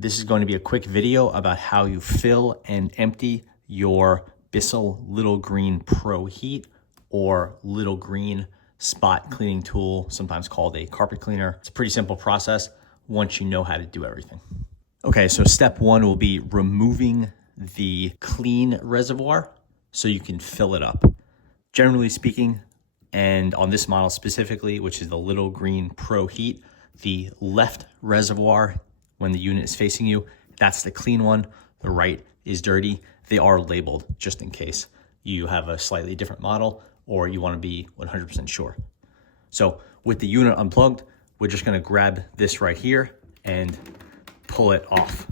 This is going to be a quick video about how you fill and empty your Bissell Little Green ProHeat or Little Green spot cleaning tool, sometimes called a carpet cleaner. It's a pretty simple process once you know how to do everything. Okay, so step one will be removing the clean reservoir so you can fill it up. Generally speaking, and on this model specifically, which is the Little Green ProHeat, the left reservoir when the unit is facing you, that's the clean one. The right is dirty. They are labeled just in case you have a slightly different model or you want to be 100% sure. So with the unit unplugged, we're just going to grab this right here and pull it off.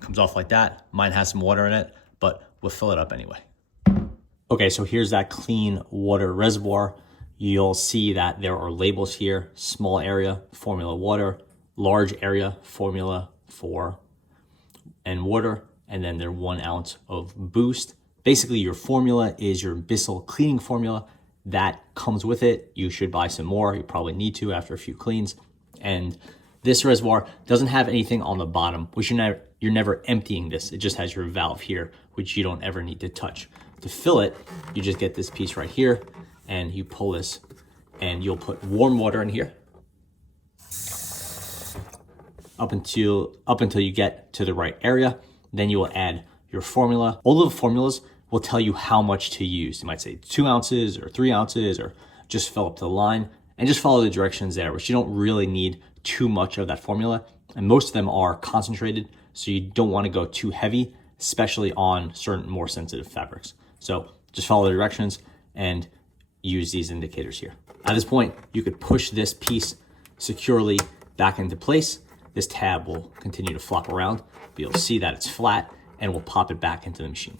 Comes off like that. Mine has some water in it, but we'll fill it up anyway. Okay, so here's that clean water reservoir. You'll see that there are labels here: small area, formula water; large area, formula for and water, and then there's 1 ounce of boost. Basically, your formula is your Bissell cleaning formula that comes with it. You should buy some more. You probably need to after a few cleans. And this reservoir doesn't have anything on the bottom, which you're never emptying this. It just has your valve here, which you don't ever need to touch. To fill it, you just get this piece right here and you pull this, and you'll put warm water in here up until you get to the right area. Then you will add your formula. All of the formulas will tell you how much to use. You might say 2 ounces or 3 ounces, or just fill up to the line, and just follow the directions there, which you don't really need too much of that formula. And most of them are concentrated, so you don't want to go too heavy, especially on certain more sensitive fabrics. So just follow the directions and use these indicators here. At this point, you could push this piece securely back into place. This tab will continue to flop around, but you'll see that it's flat, and we'll pop it back into the machine.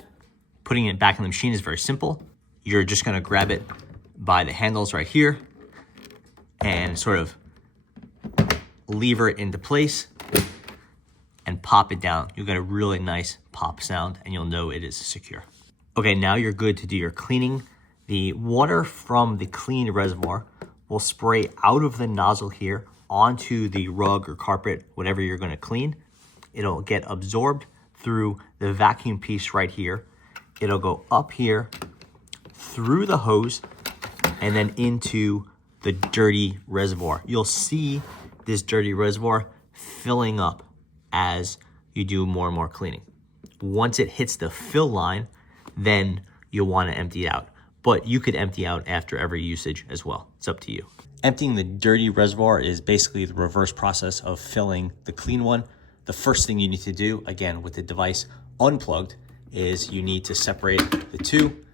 Putting it back in the machine is very simple. You're just gonna grab it by the handles right here and sort of lever it into place and pop it down. You'll get a really nice pop sound and you'll know it is secure. Okay, now you're good to do your cleaning. The water from the clean reservoir will spray out of the nozzle here onto the rug or carpet, whatever you're gonna clean. It'll get absorbed through the vacuum piece right here. It'll go up here through the hose and then into the dirty reservoir. You'll see this dirty reservoir filling up as you do more and more cleaning. Once it hits the fill line, then you'll want to empty it out. But you could empty out after every usage as well. It's up to you. Emptying the dirty reservoir is basically the reverse process of filling the clean one. The first thing you need to do, again, with the device unplugged, is you need to separate the two.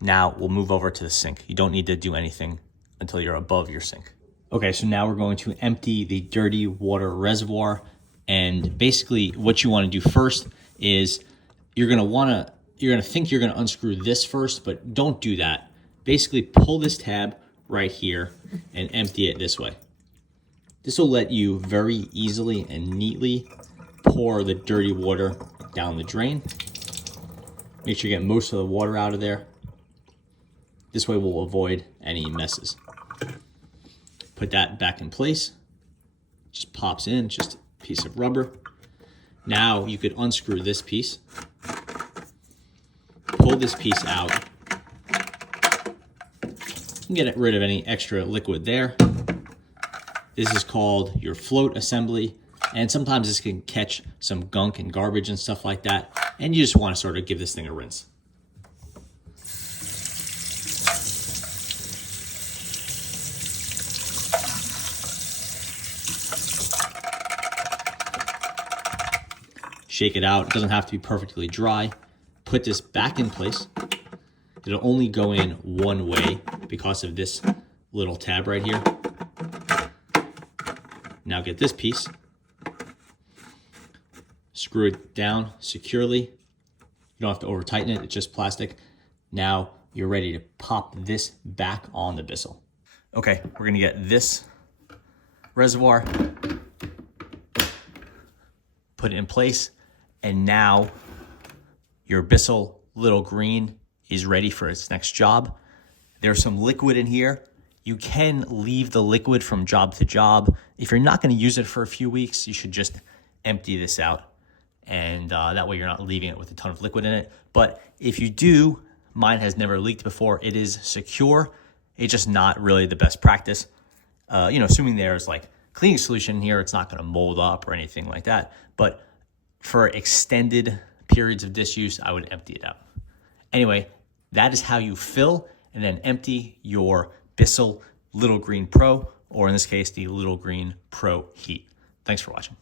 Now we'll move over to the sink. You don't need to do anything until you're above your sink. Okay, so now we're going to empty the dirty water reservoir. And basically what you want to do first is you're gonna think you're gonna unscrew this first, but don't do that. Basically pull this tab right here and empty it this way. This will let you very easily and neatly pour the dirty water down the drain. Make sure you get most of the water out of there. This way we'll avoid any messes. Put that back in place. Just pops in, just a piece of rubber. Now you could unscrew this piece. Pull this piece out. You can get rid of any extra liquid there. This is called your float assembly. And sometimes this can catch some gunk and garbage and stuff like that. And you just want to sort of give this thing a rinse. Shake it out. It doesn't have to be perfectly dry. Put this back in place. It'll only go in one way because of this little tab right here. Now get this piece. Screw it down securely. You don't have to over tighten it, it's just plastic. Now you're ready to pop this back on the Bissell. Okay, we're gonna get this reservoir, put it in place, and now your Bissell Little Green is ready for its next job. There's some liquid in here. You can leave the liquid from job to job. If you're not going to use it for a few weeks, you should just empty this out. And that way you're not leaving it with a ton of liquid in it. But if you do, mine has never leaked before. It is secure. It's just not really the best practice. Assuming there's like cleaning solution here, it's not going to mold up or anything like that. But for extended periods of disuse, I would empty it out. Anyway, that is how you fill and then empty your Bissell Little Green Pro, or in this case, the Little Green ProHeat. Thanks for watching.